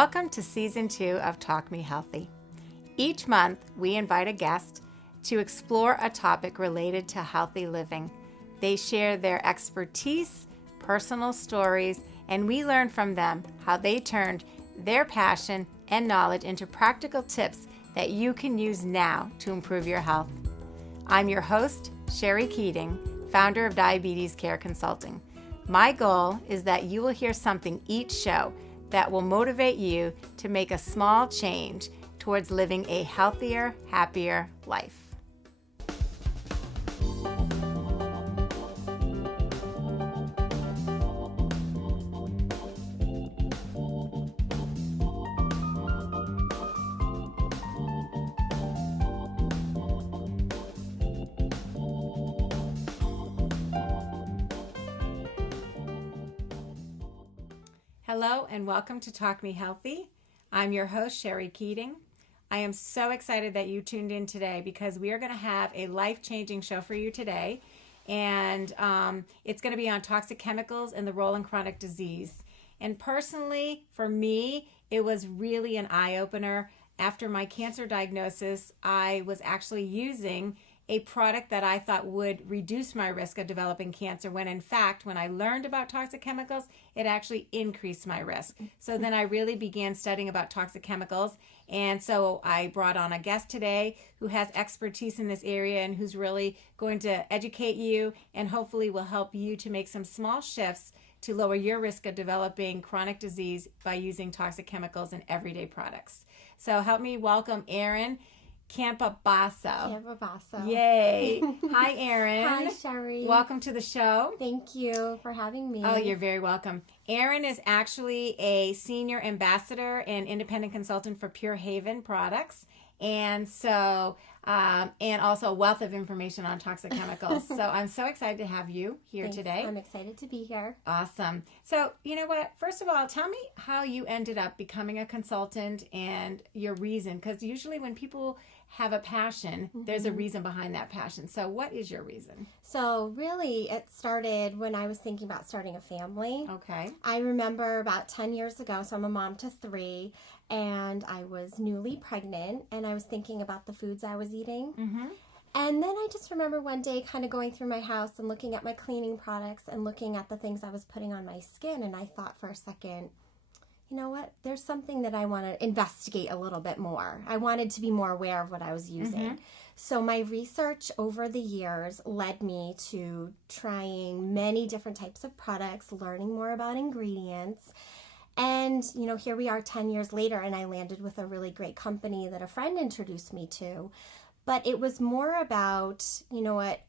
Welcome to Season 2 of Talk Me Healthy. Each month, we invite a guest to explore a topic related to healthy living. They share their expertise, personal stories, and we learn from them how they turned their passion and knowledge into practical tips that you can use now to improve your health. I'm your host, Scherrie Keating, founder of Diabetes Care Consulting. My goal is that you will hear something each show that will motivate you to make a small change towards living a healthier, happier life. Hello and welcome to Talk Me Healthy. I'm your host, Scherrie Keating. I am so excited that you tuned in today because we are going to have a life-changing show for you today. And it's going to be on toxic chemicals and the role in chronic disease. And personally, for me, it was really an eye-opener. After my cancer diagnosis, I was actually using a product that I thought would reduce my risk of developing cancer when in fact, when I learned about toxic chemicals, it actually increased my risk. So then I really began studying about toxic chemicals. And so I brought on a guest today who has expertise in this area and who's really going to educate you and hopefully will help you to make some small shifts to lower your risk of developing chronic disease by using toxic chemicals in everyday products. So help me welcome Erin CampoBasso. Yay. Hi, Erin. Hi, Scherrie. Welcome to the show. Thank you for having me. Oh, you're very welcome. Erin is actually a senior ambassador and independent consultant for Pure Haven products. And so, and also a wealth of information on toxic chemicals. So I'm so excited to have you here today. I'm excited to be here. Awesome. So, you know what? First of all, tell me how you ended up becoming a consultant and your reason. Because usually when people have a passion, there's a reason behind that passion. So what is your reason? So really, it started when I was thinking about starting a family. Okay. I remember about 10 years ago, so I'm a mom to 3, and I was newly pregnant, and I was thinking about the foods I was eating. And then I just remember one day kind of going through my house and looking at my cleaning products and looking at the things I was putting on my skin, and I thought for a second, you know what, there's something that I want to investigate a little bit more. I wanted to be more aware of what I was using. So my research over the years led me to trying many different types of products, learning more about ingredients. And, you know, here we are 10 years later, and I landed with a really great company that a friend introduced me to. But it was more about, you know what,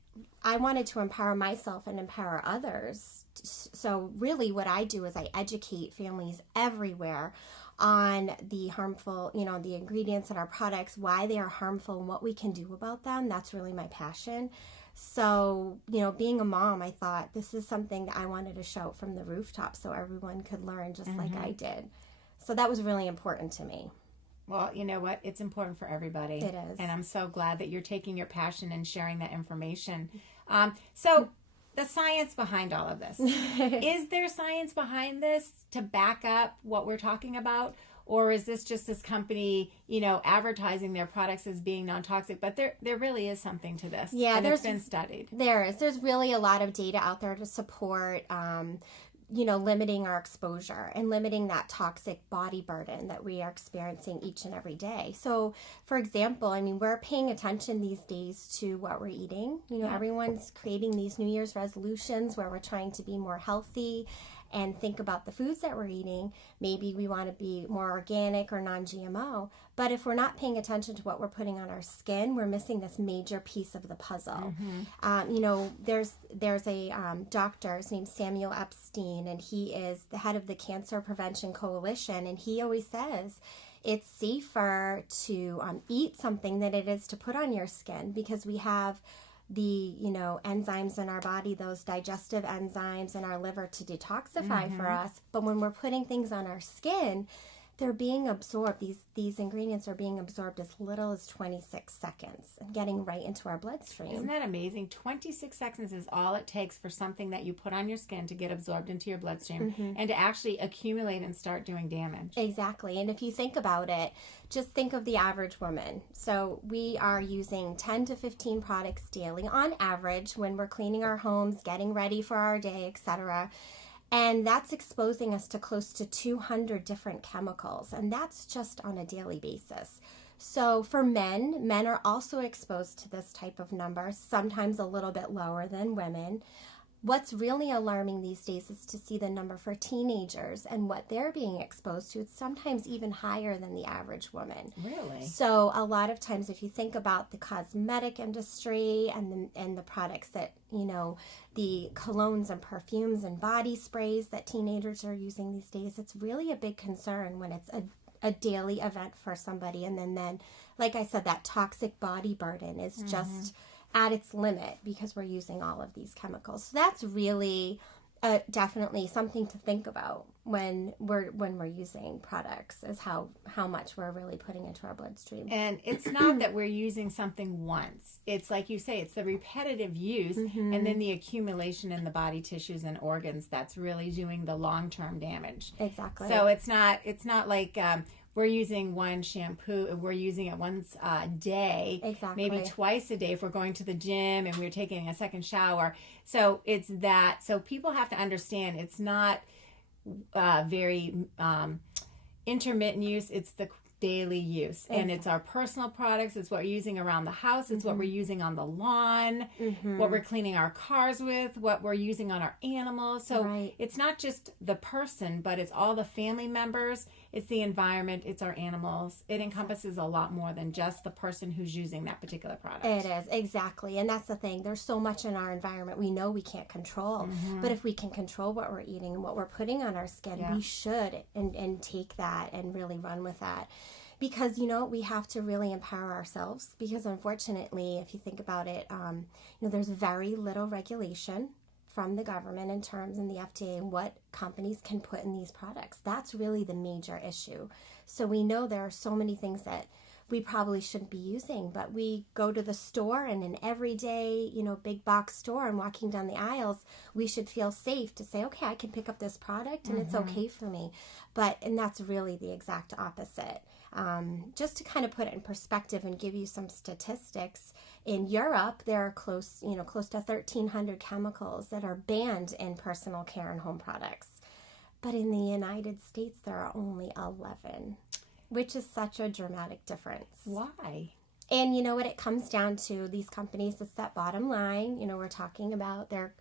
I wanted to empower myself and empower others. So really what I do is I educate families everywhere on the harmful, you know, the ingredients in our products, why they are harmful and what we can do about them. That's really my passion. So, you know, being a mom, I thought this is something that I wanted to shout from the rooftop so everyone could learn just like I did. So that was really important to me. Well, you know what? It's important for everybody. It is. And I'm so glad that you're taking your passion and sharing that information. So the science behind all of this. Is there science behind this to back up what we're talking about? Or is this just this company, you know, advertising their products as being non-toxic? But there really is something to this. Yeah, and it's been studied. There is. There's really a lot of data out there to support you know, limiting our exposure and limiting that toxic body burden that we are experiencing each and every day. So, for example, I mean, we're paying attention these days to what we're eating. You know, everyone's creating these New Year's resolutions where we're trying to be more healthy and think about the foods that we're eating. Maybe we want to be more organic or non-GMO. But if we're not paying attention to what we're putting on our skin, we're missing this major piece of the puzzle. You know, there's a doctor, his name's Samuel Epstein, and he is the head of the Cancer Prevention Coalition, and he always says it's safer to eat something than it is to put on your skin because we have the, you know, enzymes in our body, those digestive enzymes in our liver to detoxify for us. But when we're putting things on our skin, they're being absorbed. These ingredients are being absorbed as little as 26 seconds and getting right into our bloodstream. Isn't that amazing? 26 seconds is all it takes for something that you put on your skin to get absorbed into your bloodstream and to actually accumulate and start doing damage. Exactly. And if you think about it, just think of the average woman. So we are using 10 to 15 products daily on average when we're cleaning our homes, getting ready for our day, etc. And that's exposing us to close to 200 different chemicals. And that's just on a daily basis. So for men are also exposed to this type of number, sometimes a little bit lower than women. What's really alarming these days is to see the number for teenagers and what they're being exposed to. It's sometimes even higher than the average woman. Really? So a lot of times, if you think about the cosmetic industry and the products that, the colognes and perfumes and body sprays that teenagers are using these days, it's really a big concern when it's a daily event for somebody. And then, like I said, that toxic body burden is just at its limit because we're using all of these chemicals. So that's really definitely something to think about when we're using products, is how much we're really putting into our bloodstream. And it's not that we're using something once. It's like you say, it's the repetitive use and then the accumulation in the body tissues and organs that's really doing the long-term damage. Exactly. So it's not like we're using one shampoo, we're using it once a day, Exactly. maybe twice a day if we're going to the gym and we're taking a second shower. So it's that. So people have to understand it's not very intermittent use. It's the daily use. And it's our personal products. It's what we're using around the house. It's what we're using on the lawn, what we're cleaning our cars with, what we're using on our animals. So it's not just the person, but it's all the family members. It's the environment. It's our animals. It encompasses a lot more than just the person who's using that particular product. It is, exactly. And that's the thing. There's so much in our environment we know we can't control. But if we can control what we're eating and what we're putting on our skin, we should and take that and really run with that. Because, we have to really empower ourselves, because unfortunately, if you think about it, there's very little regulation from the government in terms in the FDA and what companies can put in these products. That's really the major issue. So we know there are so many things that we probably shouldn't be using, but we go to the store, and an everyday, big box store, and walking down the aisles, we should feel safe to say, okay, I can pick up this product and it's okay for me. And that's really the exact opposite. Just to kind of put it in perspective and give you some statistics, in Europe, there are close to 1,300 chemicals that are banned in personal care and home products. But in the United States, there are only 11, which is such a dramatic difference. Why? And you know what it comes down to? These companies, it's that bottom line. We're talking about they're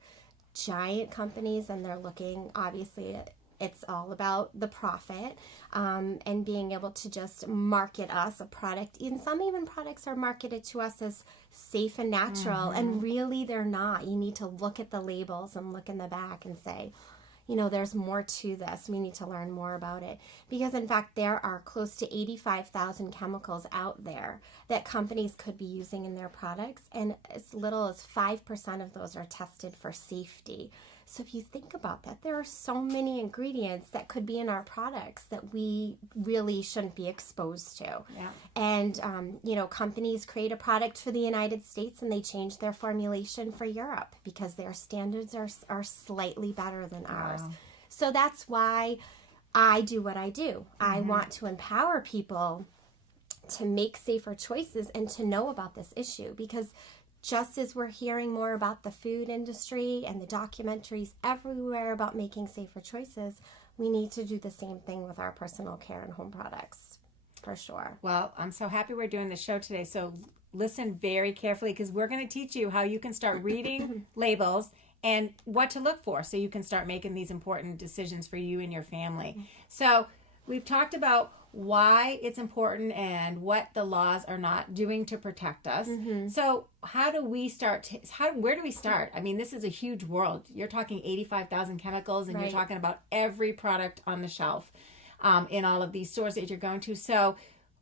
giant companies, and they're looking, obviously, it's all about the profit and being able to just market us a product. And some even products are marketed to us as safe and natural, and really they're not. You need to look at the labels and look in the back and say, there's more to this. We need to learn more about it. Because, in fact, there are close to 85,000 chemicals out there that companies could be using in their products, and as little as 5% of those are tested for safety. So if you think about that, there are so many ingredients that could be in our products that we really shouldn't be exposed to. Yeah. And, companies create a product for the United States, and they change their formulation for Europe because their standards are slightly better than ours. So that's why I do what I do. I want to empower people to make safer choices and to know about this issue, because just as we're hearing more about the food industry and the documentaries everywhere about making safer choices, we need to do the same thing with our personal care and home products, for sure. Well, I'm so happy we're doing the show today. So listen very carefully, because we're going to teach you how you can start reading labels and what to look for so you can start making these important decisions for you and your family. So we've talked about why it's important and what the laws are not doing to protect us. So how do we start? Where do we start? I mean, this is a huge world. You're talking 85,000 chemicals, and you're talking about every product on the shelf in all of these stores that you're going to. So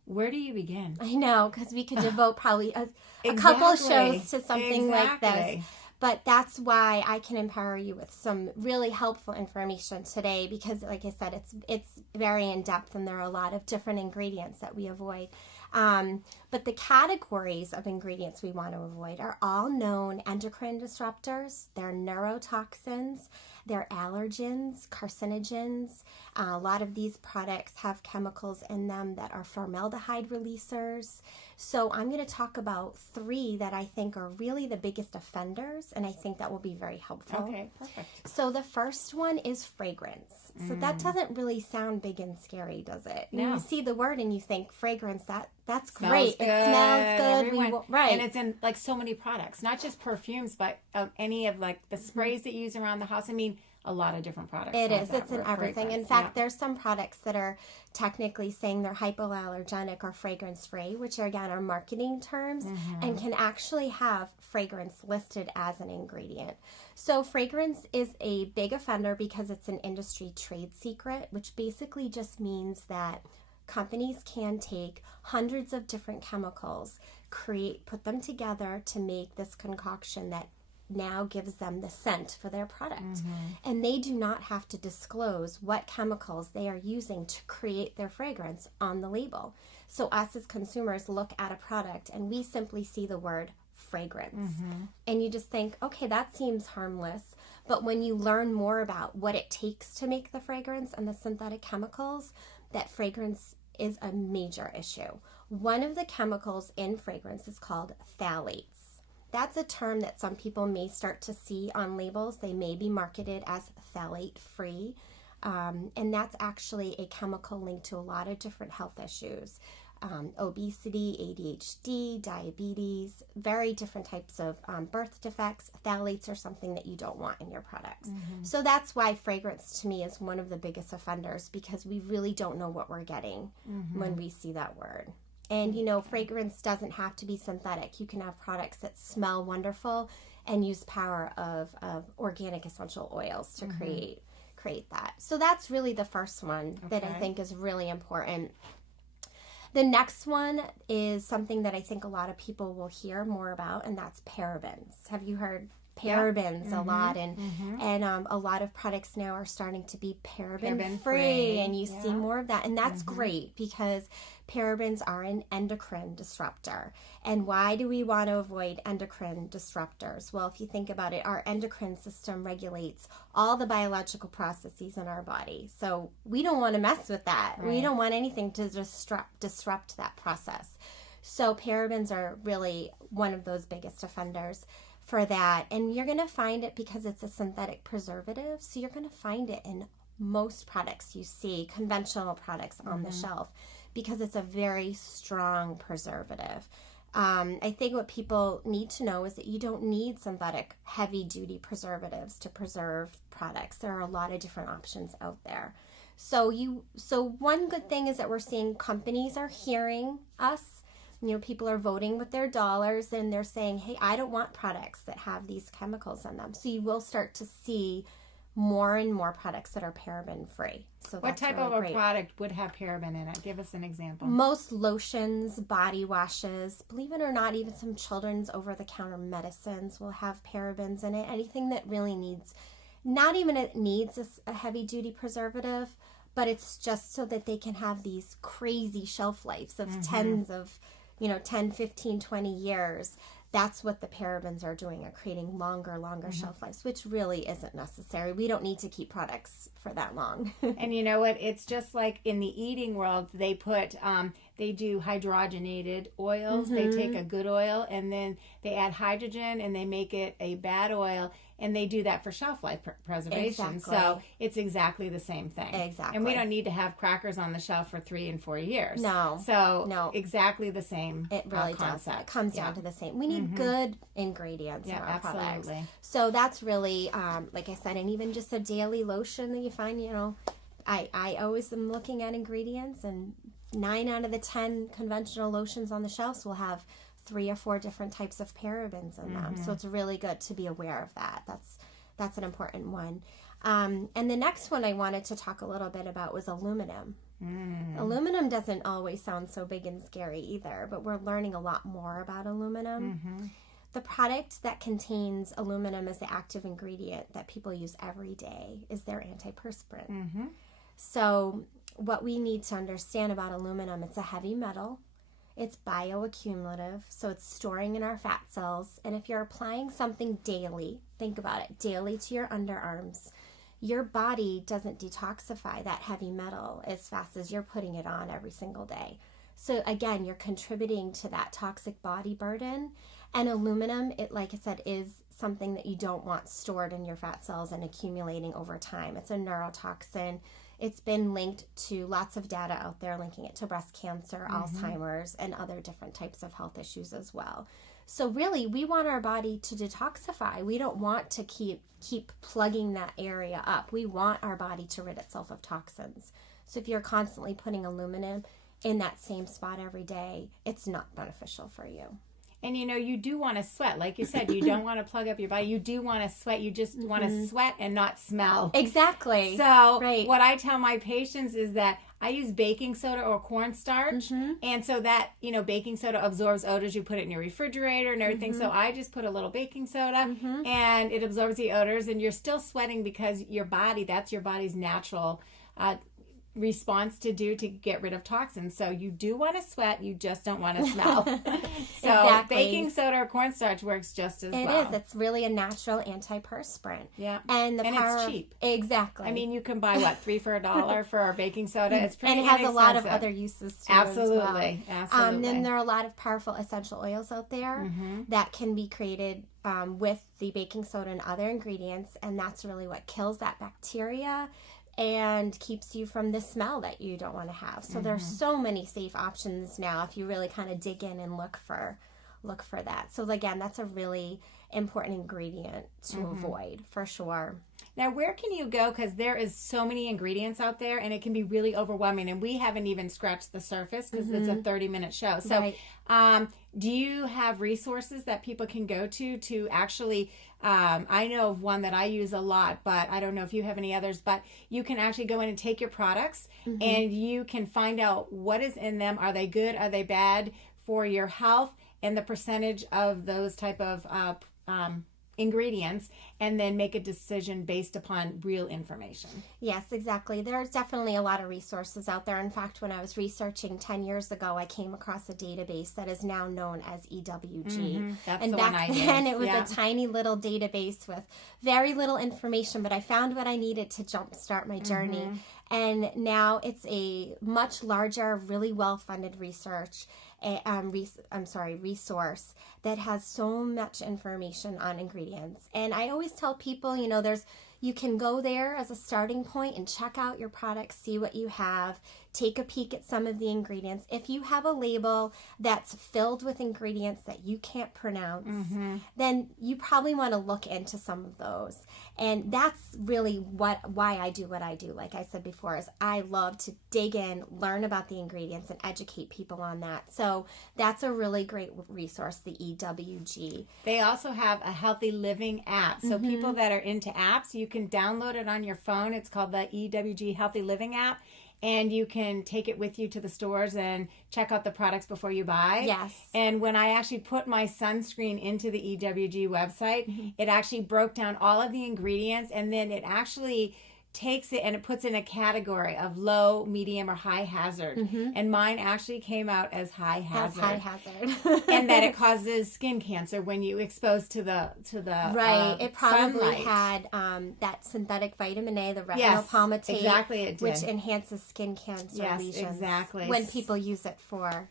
where do you begin? I know, because we could devote probably a couple shows to something like this. But that's why I can empower you with some really helpful information today, because like I said, it's very in depth and there are a lot of different ingredients that we avoid. But the categories of ingredients we want to avoid are all known endocrine disruptors. They're neurotoxins, they're allergens, carcinogens. A lot of these products have chemicals in them that are formaldehyde releasers. So I'm going to talk about 3 that I think are really the biggest offenders, and I think that will be very helpful. Okay, perfect. So the first one is fragrance. So that doesn't really sound big and scary, does it? No. You see the word and you think fragrance, that's Smells great. good. It smells good. Everyone, Right. And it's in like so many products, not just perfumes, but any of like the sprays that you use around the house. I mean, a lot of different products. It like is. that It's in were everything. In fragrance. fact, there's some products that are technically saying they're hypoallergenic or fragrance free, which are, again, are marketing terms, and can actually have fragrance listed as an ingredient. So fragrance is a big offender because it's an industry trade secret, which basically just means that companies can take hundreds of different chemicals, put them together to make this concoction that now gives them the scent for their product. And they do not have to disclose what chemicals they are using to create their fragrance on the label. So us as consumers look at a product and we simply see the word fragrance. And you just think, okay, that seems harmless. But when you learn more about what it takes to make the fragrance and the synthetic chemicals, that fragrance is a major issue. One of the chemicals in fragrance is called phthalates. That's a term that some people may start to see on labels. They may be marketed as phthalate free. And that's actually a chemical linked to a lot of different health issues. Obesity, ADHD, diabetes, very different types of birth defects. Phthalates are something that you don't want in your products. So that's why fragrance to me is one of the biggest offenders, because we really don't know what we're getting when we see that word. And, fragrance doesn't have to be synthetic. You can have products that smell wonderful and use power of organic essential oils to create that. So that's really the first one that I think is really important. The next one is something that I think a lot of people will hear more about, and that's parabens. Have you heard parabens a lot? And a lot of products now are starting to be paraben free, and you see more of that. And that's great, because parabens are an endocrine disruptor. And why do we want to avoid endocrine disruptors? Well, if you think about it, our endocrine system regulates all the biological processes in our body. So we don't want to mess with that. Right. We don't want anything to disrupt that process. So parabens are really one of those biggest offenders for that. And you're going to find it because it's a synthetic preservative. So you're going to find it in most products you see, conventional products on the shelf, because it's a very strong preservative. I think what people need to know is that you don't need synthetic heavy-duty preservatives to preserve products. There are a lot of different options out there. So one good thing is that we're seeing companies are hearing us. People are voting with their dollars, and they're saying, hey, I don't want products that have these chemicals in them. So you will start to see more and more products that are paraben free. So what type of a product would have paraben in it? Give us an example. Most lotions, body washes, believe it or not, even some children's over-the-counter medicines will have parabens in it. Anything that really needs a heavy-duty preservative, but it's just so that they can have these crazy shelf lives of tens of 10, 15, 20 years. That's what the parabens are doing, are creating longer shelf lives, which really isn't necessary. We don't need to keep products for that long. And you know what? It's just like in the eating world, they do hydrogenated oils. They take a good oil and then they add hydrogen and they make it a bad oil. And they do that for shelf life preservation. Exactly. So it's exactly the same thing. Exactly. And we don't need to have crackers on the shelf for 3 and 4 years. No. So exactly the same It really concept. does. It comes down to the same. We need good ingredients in our products. Absolutely. So that's really, like I said, and even just a daily lotion that you find, I always am looking at ingredients, and 9 out of the 10 conventional lotions on the shelves will have 3 or 4 different types of parabens in them. So it's really good to be aware of that. That's an important one. And the next one I wanted to talk a little bit about was aluminum. Aluminum doesn't always sound so big and scary either, but we're learning a lot more about aluminum. the product that contains aluminum as the active ingredient that people use every day is their antiperspirant. Mm-hmm. So what we need to understand about aluminum, it's a heavy metal. It's bioaccumulative, so it's storing in our fat cells. And if you're applying something daily, think about it, daily to your underarms, your body doesn't detoxify that heavy metal as fast as you're putting it on every single day. So again, you're contributing to that toxic body burden. And aluminum, it, like I said, is something that you don't want stored in your fat cells and accumulating over time. It's a neurotoxin. It's been linked to lots of data out there, linking it to breast cancer, Alzheimer's, and other different types of health issues as well. So really, we want our body to detoxify. We don't want to keep plugging that area up. We want our body to rid itself of toxins. So if you're constantly putting aluminum in that same spot every day, it's not beneficial for you. And you do want to sweat. Like you said, you don't want to plug up your body. You do want to sweat. You just want to sweat and not smell. Exactly. So what I tell my patients is that I use baking soda or cornstarch. And so that, baking soda absorbs odors. You put it in your refrigerator and everything. So I just put a little baking soda and it absorbs the odors. And you're still sweating because that's your body's natural response to get rid of toxins. So you do want to sweat, you just don't want to smell. So baking soda or cornstarch works just as well. It is. It's really a natural antiperspirant. Yeah. And it's cheap. Exactly. I mean, you can buy $3 for $1 for a baking soda. It's pretty inexpensive. And it has a lot of other uses too. Absolutely. As well. Absolutely. Then there are a lot of powerful essential oils out there that can be created with the baking soda and other ingredients, and that's really what kills that bacteria and keeps you from the smell that you don't want to have. So there's so many safe options now if you really kind of dig in and look for that. So again, that's a really important ingredient to avoid for sure. Now, where can you go? Because there is so many ingredients out there, and it can be really overwhelming. And we haven't even scratched the surface because it's a 30-minute show. So do you have resources that people can go to actually, I know of one that I use a lot, but I don't know if you have any others, but you can actually go in and take your products and you can find out what is in them. Are they good? Are they bad for your health? And the percentage of those type of ingredients, and then make a decision based upon real information. Yes, exactly. There's definitely a lot of resources out there. In fact, when I was researching 10 years ago, I came across a database that is now known as EWG. That's and the back one I then, use. it was a tiny little database with very little information, but I found what I needed to jumpstart my journey. And now it's a much larger, really well-funded resource that has so much information on ingredients. And I always tell people, you can go there as a starting point and check out your products, see what you have, take a peek at some of the ingredients. If you have a label that's filled with ingredients that you can't pronounce, then you probably want to look into some of those. And that's really why I do what I do. Like I said before, is I love to dig in, learn about the ingredients, and educate people on that. So that's a really great resource, the EWG. They also have a healthy living app. So people that are into apps, you can download it on your phone. It's called the EWG Healthy Living app. And you can take it with you to the stores and check out the products before you buy. Yes. And when I actually put my sunscreen into the EWG website, it actually broke down all of the ingredients, and then it actually takes it and it puts in a category of low, medium, or high hazard. And mine actually came out as high hazard. High hazard. And that it causes skin cancer when you expose to the right. It probably sunlight. had that synthetic vitamin A, the retinol palmitate, exactly it did. which enhances skin cancer lesions. Exactly. When people use it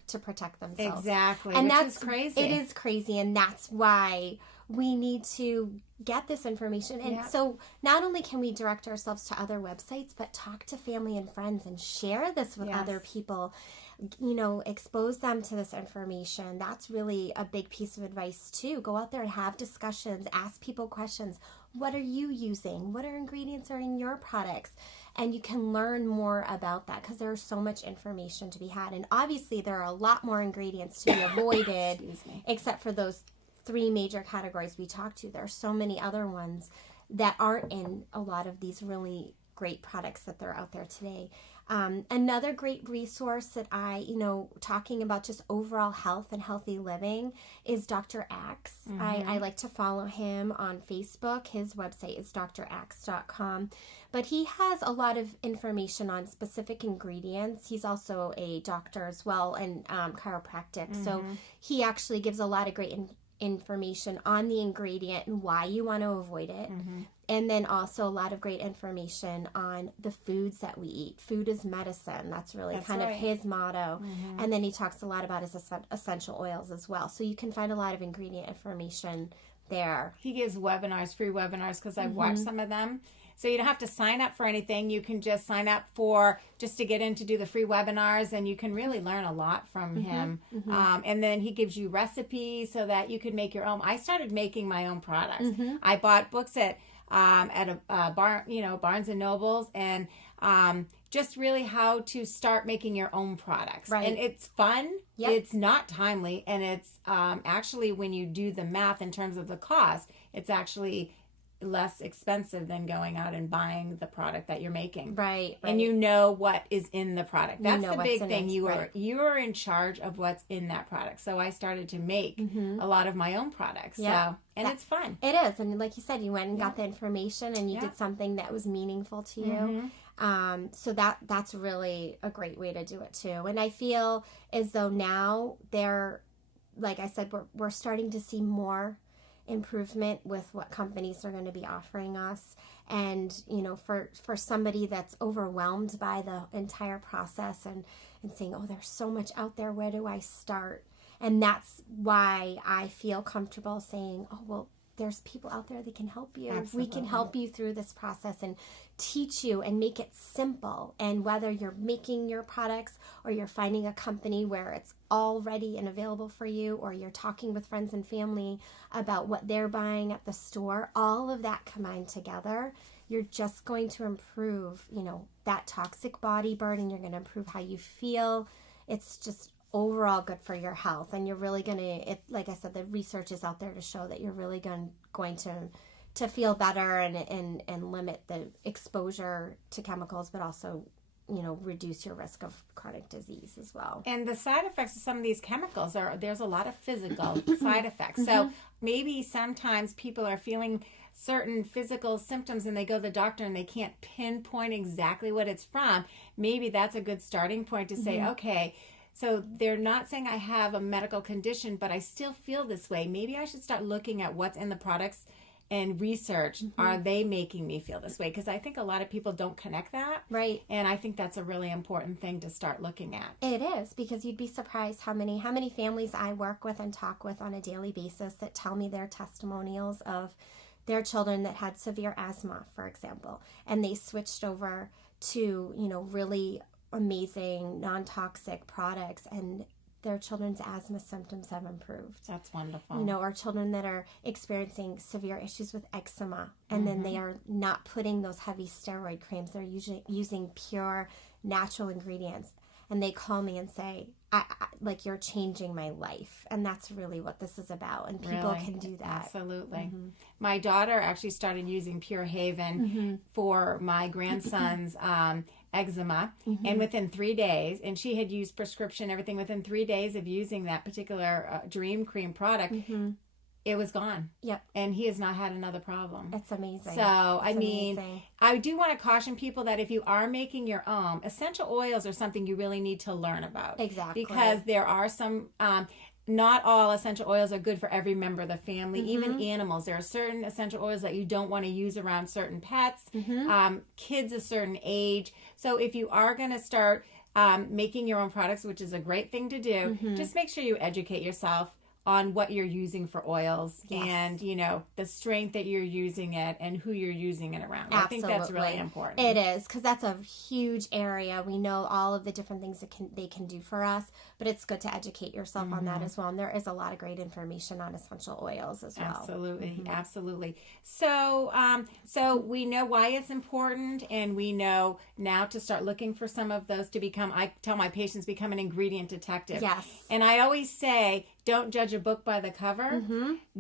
to protect themselves. Exactly. And that's crazy. It is crazy, and that's why we need to get this information. And so not only can we direct ourselves to other websites, but talk to family and friends and share this with other people, expose them to this information. That's really a big piece of advice too. Go out there and have discussions, ask people questions. What are you using? What ingredients are in your products? And you can learn more about that because there's so much information to be had. And obviously there are a lot more ingredients to be avoided except for those 3 major categories we talked to. There are so many other ones that aren't in a lot of these really great products that they're out there today. Another great resource that talking about just overall health and healthy living is Dr. Axe. I like to follow him on Facebook. His website is draxe.com. But he has a lot of information on specific ingredients. He's also a doctor as well and chiropractic. So he actually gives a lot of great information on the ingredient and why you want to avoid it. And then also a lot of great information on the foods that we eat. Food is medicine. That's really of his motto. And then he talks a lot about his essential oils as well. So you can find a lot of ingredient information there. He gives webinars, free webinars, because I've watched some of them. So you don't have to sign up for anything. You can just sign up just to get in to do the free webinars, and you can really learn a lot from him. And then he gives you recipes so that you can make your own. I started making my own products. I bought books at a Barnes and Nobles, and just really how to start making your own products. Right. And it's fun. Yep. It's not timely, and it's actually, when you do the math in terms of the cost, it's actually less expensive than going out and buying the product that you're making. Right. And you know what is in the product. That's the big thing. You are in charge of what's in that product. So I started to make a lot of my own products. Yeah. So, and it's fun. It is. And like you said, you went and got the information and you did something that was meaningful to you. So that's really a great way to do it too. And I feel as though now like I said, we're starting to see more improvement with what companies are going to be offering us. And for somebody that's overwhelmed by the entire process and saying, oh, there's so much out there, where do I start? And that's why I feel comfortable saying, oh, well, there's people out there that can help you. Absolutely. We can help you through this process and teach you and make it simple. And whether you're making your products or you're finding a company where it's all ready and available for you, or you're talking with friends and family about what they're buying at the store, all of that combined together, you're just going to improve, that toxic body burden. You're going to improve how you feel. It's just overall good for your health, and you're really going to, like I said, the research is out there to show that you're really going to feel better and limit the exposure to chemicals, but also reduce your risk of chronic disease as well. And the side effects of some of these chemicals there's a lot of physical side effects. So maybe sometimes people are feeling certain physical symptoms and they go to the doctor and they can't pinpoint exactly what it's from. Maybe that's a good starting point to say, okay, so they're not saying I have a medical condition, but I still feel this way. Maybe I should start looking at what's in the products and research. Are they making me feel this way? Because I think a lot of people don't connect that. Right. And I think that's a really important thing to start looking at. It is, because you'd be surprised how many families I work with and talk with on a daily basis that tell me their testimonials of their children that had severe asthma, for example, and they switched over to, really amazing non-toxic products, and their children's asthma symptoms have improved. That's wonderful. Or children that are experiencing severe issues with eczema, and then they are not putting those heavy steroid creams. They're usually using pure natural ingredients. And they call me and say, I like, you're changing my life. And that's really what this is about. And people can do that. Absolutely. My daughter actually started using Pure Haven for my grandson's eczema. And within 3 days, and she had used prescription, everything, within 3 days of using that particular Dream Cream product, it was gone. Yep. And he has not had another problem. It's amazing. So, amazing. I do want to caution people that if you are making your own, essential oils are something you really need to learn about. Exactly. Because there are some, not all essential oils are good for every member of the family, even animals. There are certain essential oils that you don't want to use around certain pets, kids a certain age. So if you are going to start making your own products, which is a great thing to do, just make sure you educate yourself on what you're using for oils and, the strength that you're using it and who you're using it around. Absolutely. I think that's really important. It is, because that's a huge area. We know all of the different things that they can do for us, but it's good to educate yourself on that as well. And there is a lot of great information on essential oils as well. Absolutely. Absolutely. So, so we know why it's important, and we know now to start looking for some of those to become, I tell my patients, become an ingredient detective. Yes. And I always say, don't judge a book by the cover.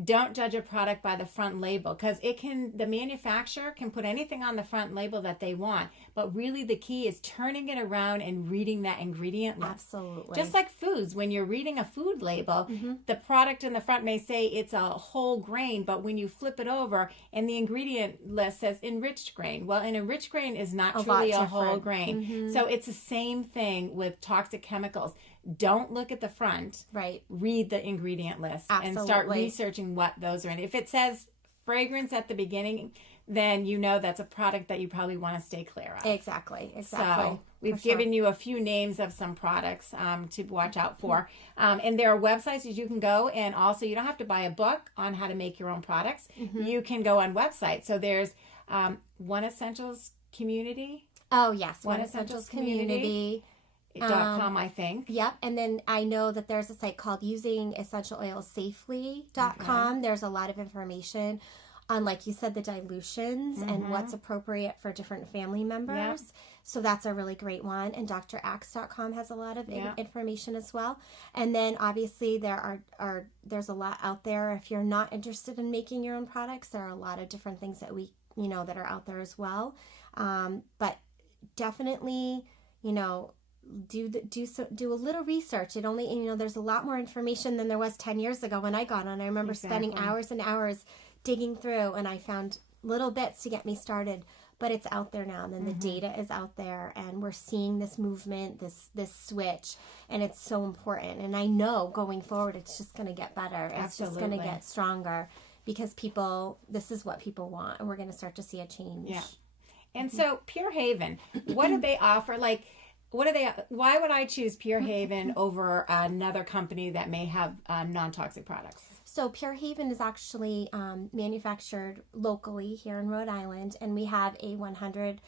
Don't judge a product by the front label, because the manufacturer can put anything on the front label that they want, But really the key is turning it around and reading that ingredient list. Absolutely. Just like foods, when you're reading a food label, the product in the front may say it's a whole grain, but when you flip it over and the ingredient list says enriched grain, well, an enriched grain is not truly a whole grain. So it's the same thing with toxic chemicals. Don't look at the front. Right. Read the ingredient list and start researching what those are in. If it says fragrance at the beginning, then you know that's a product that you probably want to stay clear of. Exactly. So we've given you a few names of some products to watch out for. And there are websites that you can go, and also you don't have to buy a book on how to make your own products. You can go on websites. So there's One Essentials Community. Oh, yes. One Essentials Community. .com, I think. Yep. And then I know that there's a site called usingessentialoilsafely.com. There's a lot of information on, like you said, the dilutions and what's appropriate for different family members. So that's a really great one. And draxe.com has a lot of information as well. And then obviously there's a lot out there. If you're not interested in making your own products, there are a lot of different things that that are out there as well. But definitely, do a little research. It only, there's a lot more information than there was 10 years ago when I got on. I remember spending hours and hours digging through, and I found little bits to get me started, but it's out there now, and then the data is out there, and we're seeing this movement, this switch, and it's so important. And I know going forward it's just going to get better. It's just going to get stronger, because this is what people want, and we're going to start to see a change. Yeah. And so Pure Haven, what do they offer? Like, why would I choose Pure Haven over another company that may have non-toxic products? So Pure Haven is actually manufactured locally here in Rhode Island, and we have a 100%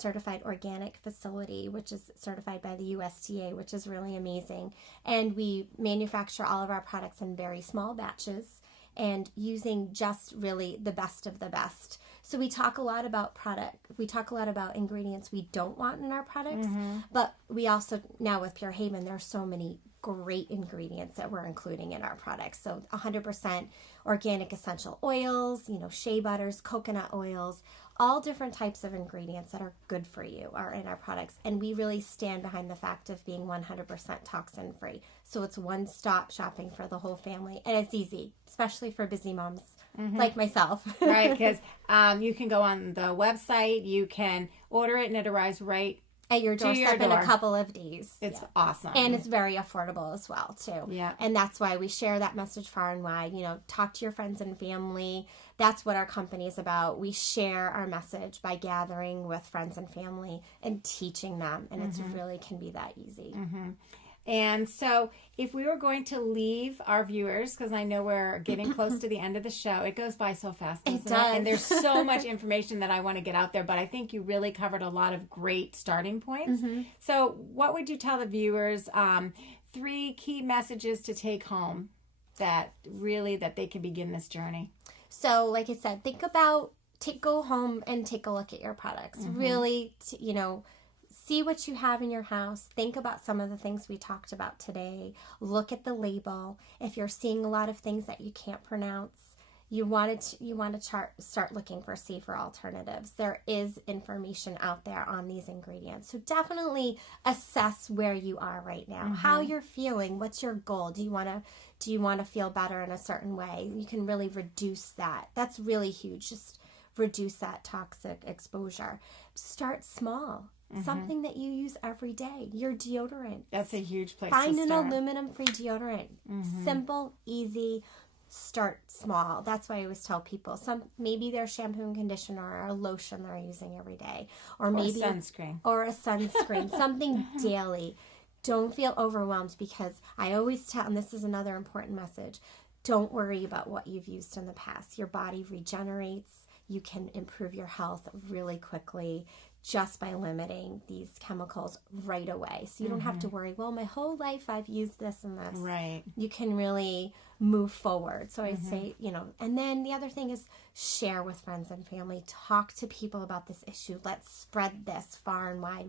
certified organic facility, which is certified by the USDA, which is really amazing. And we manufacture all of our products in very small batches and using just really the best of the best. So we talk a lot about ingredients we don't want in our products, but we also, now with Pure Haven, there are so many great ingredients that we're including in our products. So 100% organic essential oils, shea butters, coconut oils, all different types of ingredients that are good for you are in our products. And we really stand behind the fact of being 100% toxin free. So it's one-stop shopping for the whole family. And it's easy, especially for busy moms like myself. Right, because you can go on the website, you can order it, and it arrives right at your doorstep in a couple of days. It's awesome. And it's very affordable as well, too. Yeah. And that's why we share that message far and wide. Talk to your friends and family. That's what our company is about. We share our message by gathering with friends and family and teaching them. And it really can be that easy. And so if we were going to leave our viewers, because I know we're getting close to the end of the show, it goes by so fast, doesn't it? And there's so much information that I want to get out there, but I think you really covered a lot of great starting points. So what would you tell the viewers, 3 key messages to take home that they can begin this journey? So like I said, go home and take a look at your products. Really, see what you have in your house. Think about some of the things we talked about today. Look at the label. If you're seeing a lot of things that you can't pronounce, you want to start looking for safer alternatives. There is information out there on these ingredients. So definitely assess where you are right now, how you're feeling, what's your goal. Do you want to feel better in a certain way? You can really reduce that. That's really huge. Just reduce that toxic exposure. Start small. Something that you use every day. Your deodorant. That's a huge place Find to an start. aluminum-free deodorant. Simple, easy. Start small. That's why I always tell people. Maybe their shampoo and conditioner or a lotion they're using every day, or maybe a sunscreen. Something daily. Don't feel overwhelmed, because I always tell, and this is another important message. Don't worry about what you've used in the past. Your body regenerates. You can improve your health really quickly just by limiting these chemicals right away. So you don't have to worry, well, my whole life I've used this and this. Right. You can really move forward. So I say, and then the other thing is share with friends and family. Talk to people about this issue. Let's spread this far and wide.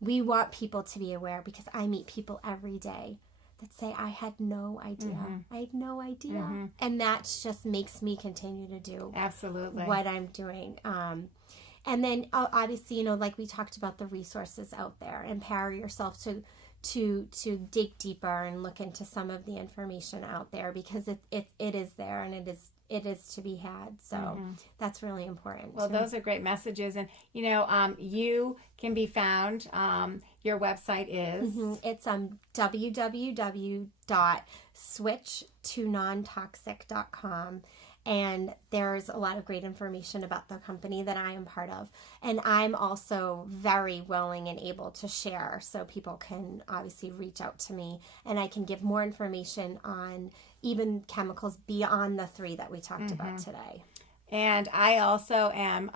We want people to be aware, because I meet people every day that say, I had no idea. I had no idea. And that just makes me continue to do absolutely what I'm doing. And then obviously, like we talked about, the resources out there. Empower yourself to dig deeper and look into some of the information out there, because it is there, and it is to be had. So that's really important. Well, those are great messages. And, you can be found. Your website is? It's www.switchtonontoxic.com. And there's a lot of great information about the company that I am part of. And I'm also very willing and able to share, so people can obviously reach out to me, and I can give more information on even chemicals beyond the 3 that we talked about today. And I also am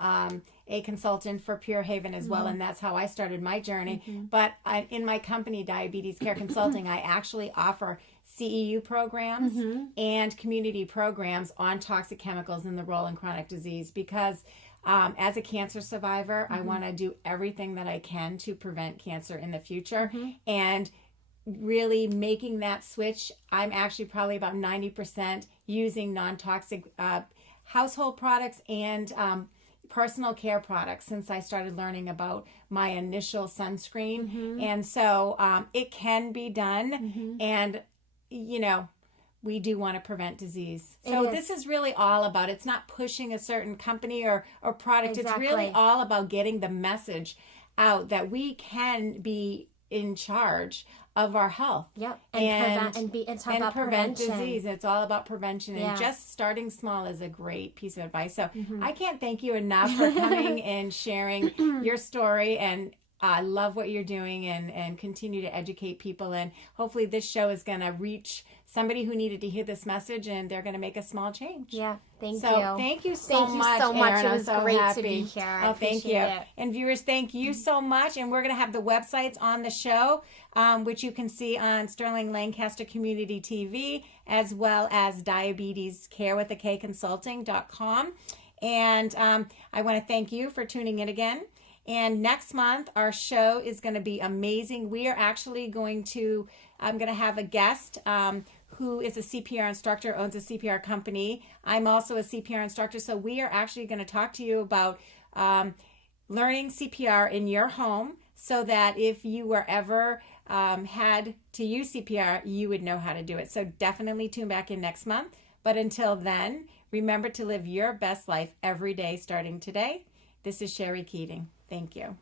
a consultant for Pure Haven as well, and that's how I started my journey. But in my company, Diabetes Care Consulting, I actually offer CEU programs and community programs on toxic chemicals and the role in chronic disease, because as a cancer survivor, I want to do everything that I can to prevent cancer in the future. And really making that switch, I'm actually probably about 90% using non-toxic household products and personal care products since I started learning about my initial sunscreen. And so it can be done. And, we do want to prevent disease. So this is really all about, it's not pushing a certain company or product. Exactly. It's really all about getting the message out that we can be in charge of our health. Yep. And it's about prevent prevention. disease. It's all about prevention. And just starting small is a great piece of advice. So I can't thank you enough for coming and sharing your story. And I love what you're doing, and continue to educate people. And hopefully this show is going to reach somebody who needed to hear this message, and they're going to make a small change. Yeah. Thank you. Thank you so much, Erin. It was great to be here. I thank you. it. And viewers, thank you so much. And we're going to have the websites on the show, which you can see on Sterling-Lancaster Community TV, as well as diabetescarewithak consulting.com. And I want to thank you for tuning in again. And next month, our show is going to be amazing. We are actually I'm going to have a guest who is a CPR instructor, owns a CPR company. I'm also a CPR instructor. So we are actually going to talk to you about learning CPR in your home, so that if you were ever had to use CPR, you would know how to do it. So definitely tune back in next month. But until then, remember to live your best life every day starting today. This is Scherrie Keating. Thank you.